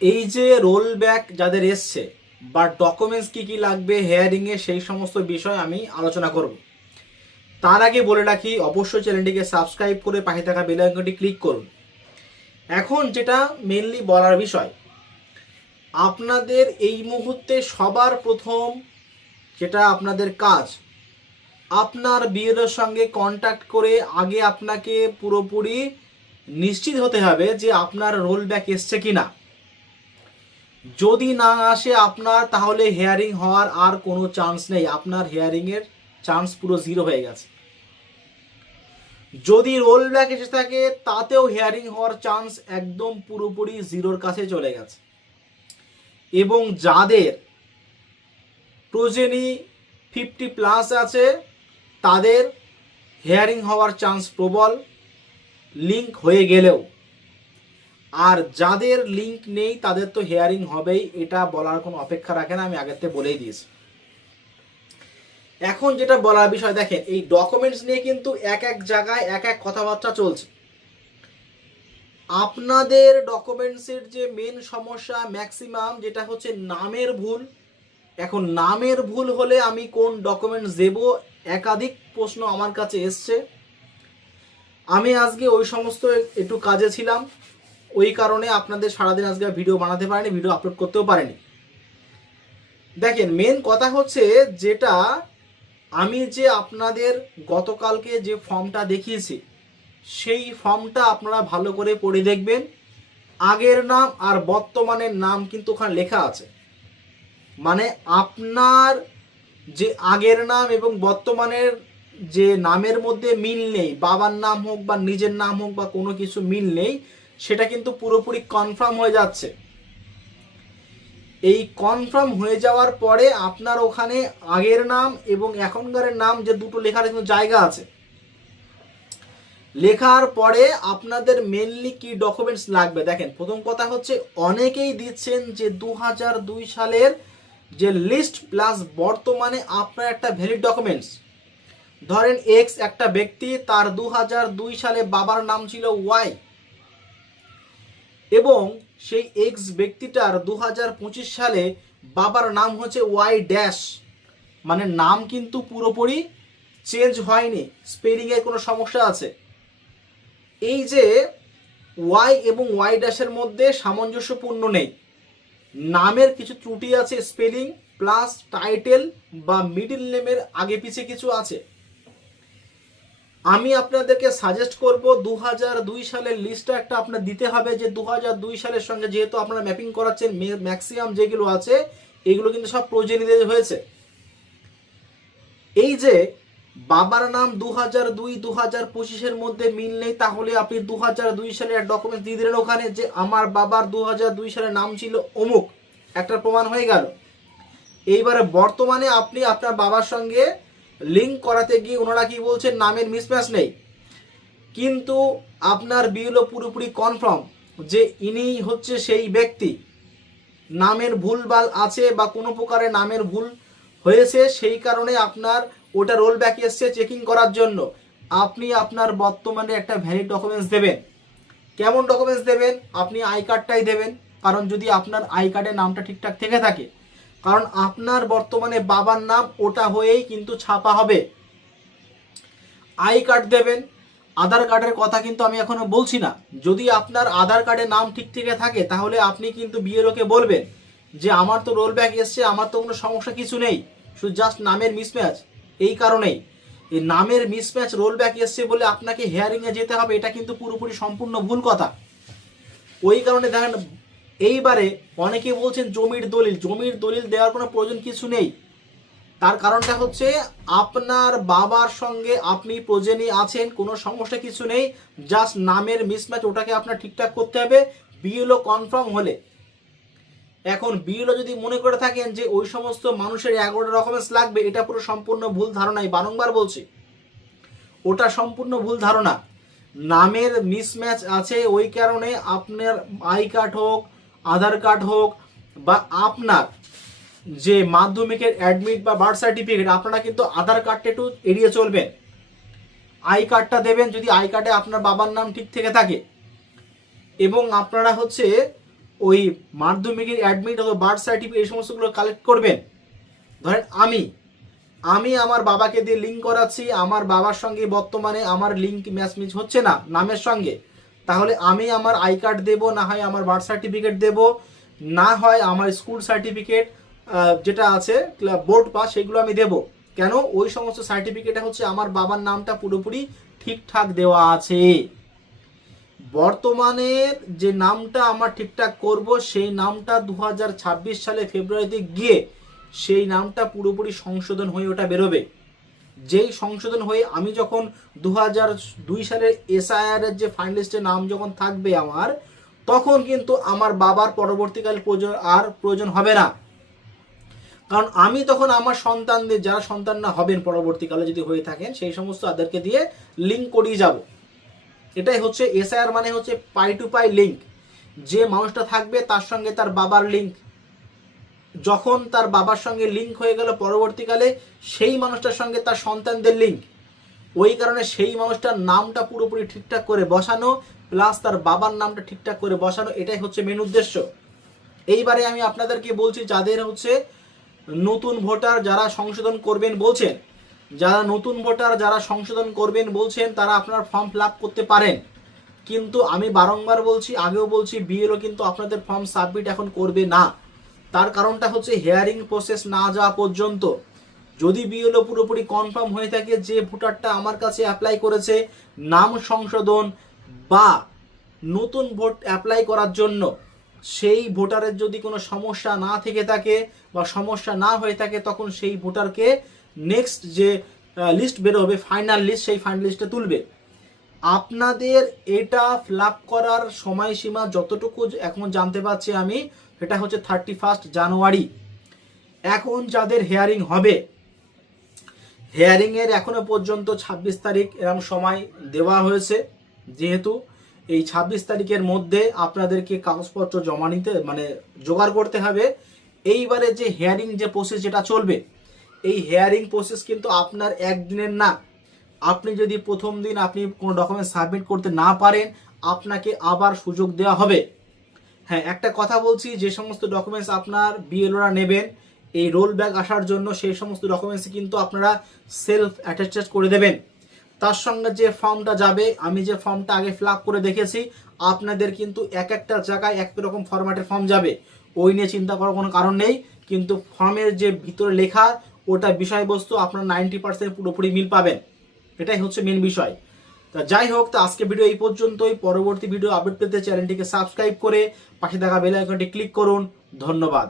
এই যে roll back যাদের এসছে বা ডকুমেন্টস কি কি লাগবে হেয়ারিংয়ে, সেই সমস্ত বিষয় আমি আলোচনা করব। তার আগে বলে রাখি, অবশ্যই চ্যানেলটিকে সাবস্ক্রাইব করে পাশে থাকা বেল আইকনটি ক্লিক করুন। এখন যেটা মেনলি বলার বিষয়, আপনাদের এই মুহূর্তে সবার প্রথম যেটা আপনাদের কাজ, আপনার বিএলওর সঙ্গে কন্ট্যাক্ট করে আগে আপনাকে পুরোপুরি নিশ্চিত হতে হবে যে আপনার রোল ব্যাক এসছে কি না। যদি না আসে আপনার, তাহলে হেয়ারিং হওয়ার আর কোনো চান্স নেই, আপনার হেয়ারিংয়ের চান্স পুরো জিরো হয়ে গেছে। যদি রোল ব্যাক এসে থাকে, তাতেও হেয়ারিং হওয়ার চান্স একদম পুরোপুরি জিরোর কাছে চলে গেছে। এবং যাদের প্রোজেনি 50+ আছে, তাদের হেয়ারিং হওয়ার চান্স প্রবল, লিঙ্ক হয়ে গেলেও। আর যাদের লিঙ্ক নেই তাদের তো হেয়ারিং হবেই, এটা বলার কোনো অপেক্ষা রাখে না, আমি আগের থেকে বলেই দিয়েছি। এখন যেটা বলার বিষয়, দেখেন এই ডকুমেন্টস নিয়ে কিন্তু এক এক জায়গায় এক এক কথাবার্তা চলছে। আপনাদের ডকুমেন্টসের যে মেন সমস্যা ম্যাক্সিমাম, যেটা হচ্ছে নামের ভুল। এখন নামের ভুল হলে আমি কোন ডকুমেন্টস দেব, একাধিক প্রশ্ন আমার কাছে এসছে। আমি আজকে ওই সমস্ত একটু কাজে ছিলাম, ওই কারণে আপনাদের সারাদিন আজকে ভিডিও বানাতে পারিনি, ভিডিও আপলোড করতেও পারিনি। দেখেন মেন কথা হচ্ছে, যেটা আমি যে আপনাদের গতকালকে যে ফর্মটা দেখিয়েছি, সেই ফর্মটা আপনারা ভালো করে পড়ে দেখবেন। আগের নাম আর বর্তমানের নাম কিন্তু ওখানে লেখা আছে। মানে আপনার যে আগের নাম এবং বর্তমানের যে নামের মধ্যে মিল নেই, বাবার নাম হোক বা নিজের নাম হোক বা কোনো কিছু মিল নেই, সেটা কিন্তু পুরোপুরি কনফার্ম হয়ে যাচ্ছে। এই কনফার্ম হয়ে যাওয়ার পরে আপনার ওখানে আগের নাম এবং এখনকার নাম যে দুটো লেখার কিন্তু জায়গা আছে। লেখার পরে আপনাদের মেনলি কি ডকুমেন্টস লাগবে, দেখেন প্রথম কথা হচ্ছে, অনেকেই দিচ্ছেন যে 2002 সালের যে লিস্ট প্লাস বর্তমানে আপনার একটা ভ্যালিড ডকুমেন্টস। ধরেন এক্স একটা ব্যক্তি, তার 2002 সালে বাবার নাম ছিল ওয়াই, এবং সেই এক্স ব্যক্তিটার 2025 সালে বাবার নাম হচ্ছে ওয়াই ড্যাশ। মানে নাম কিন্তু পুরোপুরি চেঞ্জ হয়নি, স্পেলিংয়ের কোনো সমস্যা আছে। এই যে ওয়াই এবং ওয়াই ড্যাশের মধ্যে সামঞ্জস্যপূর্ণ নেই, নামের কিছু ত্রুটি আছে, স্পেলিং প্লাস টাইটেল বা মিডল নেমের আগে পিছে কিছু আছে। আমি আপনাদেরকে সাজেস্ট করব 2002 সালের লিস্টটা একটা আপনার দিতে হবে, যে 2002 সালের সঙ্গে যেহেতু আপনারা ম্যাপিং করাচ্ছেন, ম্যাক্সিমাম যেগুলো আছে এগুলো কিন্তু সব প্রয়োজনীয় হয়েছে। এই যে বাবার নাম 2002 2025-এর মধ্যে মিল নেই, তাহলে আপনি 2002 সালের ডকুমেন্ট দিয়ে দিলেন ওখানে, যে আমার বাবার 2002 সালে নাম ছিল অমুক, একটা প্রমাণ হয়ে গেল। এইবারে বর্তমানে আপনি আপনার বাবার সঙ্গে লিঙ্ক করাতে গিয়ে ওনারা কি বলছেন, নামের মিসম্যাচ নেই, কিন্তু আপনার বিএলও পুরোপুরি কনফার্ম যে ইনি হচ্ছে সেই ব্যক্তি। নামের ভুলভাল আছে বা কোনো প্রকারের নামের ভুল হয়েছে, সেই কারণে আপনার ওটা রোল ব্যাক এসছে চেকিং করার জন্য। আপনি আপনার বর্তমানে একটা ভ্যালিড ডকুমেন্টস দেবেন। কেমন ডকুমেন্টস দেবেন? আপনি আই কার্ডটাই দেবেন, কারণ যদি আপনার আই কার্ডের নামটা ঠিকঠাক থেকে থাকে, কারণ আপনার বর্তমানে বাবার নাম ওটা হয়েই কিন্তু ছাপা হবে। আই কার্ড দেবেন। আধার কার্ডের কথা কিন্তু আমি এখনো বলছি না। যদি আপনার আধার কার্ডের নাম ঠিক থেকে থাকে, তাহলে আপনি কিন্তু বিএলওকে বলবেন যে আমার তো রোল ব্যাক এসছে, আমার তো কোনো সমস্যা কিছু নেই, শুধু জাস্ট নামের মিসম্যাচ। এই কারণেই এই নামের মিসম্যাচ রোল ব্যাক এসছে বলে আপনাকে হেয়ারিংয়ে যেতে হবে, এটা কিন্তু পুরোপুরি সম্পূর্ণ ভুল কথা। ওই কারণে দেখেন, এইবারে অনেকে বলছেন জমির দলিল দেওয়ার কোনো প্রয়োজন কিছু নেই। তার কারণটা হচ্ছে, আপনার বাবার সঙ্গে আপনি প্রজেনি আছেন, কোনো সমস্যা কিছু নেই, জাস্ট নামের মিসম্যাচ, ওটাকে আপনার ঠিকঠাক করতে হবে বিএলও কনফার্ম হলে। এখন বিএলও যদি মনে করে থাকেন যে ওই সমস্ত মানুষের 11টা ডকুমেন্টস লাগবে, এটা পুরো সম্পূর্ণ ভুল ধারণাই, বারংবার বলছি, ওটা সম্পূর্ণ ভুল ধারণা। নামের মিসম্যাচ আছে, ওই কারণে আপনার আই কার্ড হোক, আধার কার্ড হোক, বা আপনার যে মাধ্যমিকের অ্যাডমিট বা বার্থ সার্টিফিকেট, আপনারা কিন্তু আধার কার্ডটা একটু এড়িয়ে চলবেন। আই কার্ডটা দেবেন যদি আই কার্ডে আপনার বাবার নাম ঠিক থেকে থাকে। এবং আপনারা হচ্ছে ওই মাধ্যমিকের অ্যাডমিট অথবা বার্থ সার্টিফিকেট এই সমস্তগুলো কালেক্ট করবেন। ধরেন আমি আমার বাবাকে দিয়ে লিঙ্ক করাচ্ছি, আমার বাবার সঙ্গে বর্তমানে আমার লিঙ্ক ম্যাচ হচ্ছে না নামের সঙ্গে, তাহলে আমি আমার আই কার্ড দেবো, না হয় আমার বার্থ সার্টিফিকেট দেবো, না হয় আমার স্কুল সার্টিফিকেট যেটা আছে বোর্ড পাস সেগুলো আমি দেবো। কেন? ওই সমস্ত সার্টিফিকেটে হচ্ছে আমার বাবার নামটা পুরোপুরি ঠিকঠাক দেওয়া আছে। বর্তমানে যে নামটা আমার ঠিকঠাক করব সেই নামটা 2026 সালে ফেব্রুয়ারিতে গিয়ে সেই নামটা পুরোপুরি সংশোধন হয়ে ওটা বেরোবে। যেই সংশোধন হয়ে আমি যখন 2002 সালের SIR এর যে ফাইনালিস্টের নাম যখন থাকবে আমার, তখন কিন্তু আমার বাবার পরবর্তীকালে প্রয়োজন হবে না। কারণ আমি তখন আমার সন্তানদের, যারা সন্তান না হবেন পরবর্তীকালে যদি হয়ে থাকেন, সেই সমস্ত তাদেরকে দিয়ে লিঙ্ক করিয়ে যাব। এটাই হচ্ছে SIR মানে হচ্ছে পাই টু পাই লিঙ্ক। যে মানুষটা থাকবে তার সঙ্গে তার বাবার লিঙ্ক, যখন তার বাবার সঙ্গে লিঙ্ক হয়ে গেল পরবর্তীকালে সেই মানুষটার সঙ্গে তার সন্তানদের লিঙ্ক। ওই কারণে সেই মানুষটার নামটা পুরোপুরি ঠিকঠাক করে বসানো, প্লাস তার বাবার নামটা ঠিকঠাক করে বসানো, এটাই হচ্ছে মেন উদ্দেশ্য। এইবারে আমি আপনাদেরকে বলছি, যাদের হচ্ছে নতুন ভোটার যারা সংশোধন করবেন বলছেন, যারা নতুন ভোটার যারা সংশোধন করবেন বলছেন, তারা আপনার ফর্ম ফিল আপ করতে পারেন। কিন্তু আমি বারংবার বলছি, আগেও বলছি, BLO কিন্তু আপনাদের ফর্ম সাবমিট এখন করবে না। তার কারণটা হচ্ছে হিয়ারিং প্রসেস না যাওয়া পর্যন্ত। যদি BLO পুরোপুরি কনফার্ম হয়ে থাকে যে ভোটারটা আমার কাছে অ্যাপ্লাই করেছে নাম সংশোধন বা নতুন ভোট অ্যাপ্লাই করার জন্য, সেই ভোটারের যদি কোনো সমস্যা না থেকে থাকে বা সমস্যা না হয়ে থাকে, তখন সেই ভোটারকে নেক্সট যে লিস্ট বেরোবে ফাইনাল লিস্ট, সেই ফাইনাল লিস্টে তুলবে। আপনাদের এটা ফিল আপ করার সময়সীমা যতটুকু এখন জানতে পারছি আমি, সেটা হচ্ছে 31 জানুয়ারি। এখন যাদের হেয়ারিং হবে, হেয়ারিংয়ের এখনো পর্যন্ত 26 তারিখ এরকম সময় দেওয়া হয়েছে। যেহেতু এই 26 তারিখের মধ্যে আপনাদেরকে কাগজপত্র জমা নিতে জোগাড় করতে হবে। এইবারে যে হেয়ারিং যে প্রসেস যেটা চলবে, এই হেয়ারিং প্রসেস কিন্তু আপনার একদিনের না। আপনি যদি প্রথম দিন আপনি কোনো ডকুমেন্ট সাবমিট করতে না পারেন, আপনাকে আবার সুযোগ দেওয়া হবে। হ্যাঁ, একটা কথা বলছি, যে সমস্ত ডকুমেন্টস আপনার BLOরা নেবেন এই রোল ব্যাক আসার জন্য, সেই সমস্ত ডকুমেন্টস কিন্তু আপনারা সেলফ অ্যাটেস্টেড করে দেবেন। তার সঙ্গে যে ফর্মটা যাবে, আমি যে ফর্মটা আগে ফিল আপ করে দেখেছি, আপনাদের কিন্তু এক একটা জায়গায় এক রকম ফরম্যাটের ফর্ম যাবে। ওই নিয়ে চিন্তা করার কোনো কারণ নেই। কিন্তু ফর্মের যে ভিতরে লেখা ওটা বিষয়বস্তু আপনার 90% পুরোপুরি মিল পাবেন। এটাই হচ্ছে মেন বিষয়। তা যাই হোক, তো আজকে ভিডিও এই পর্যন্তই। পরবর্তী ভিডিও আপডেট পেতে চ্যানেলটিকে সাবস্ক্রাইব করে পাশে থাকা বেল আইকনটি ক্লিক করুন। ধন্যবাদ।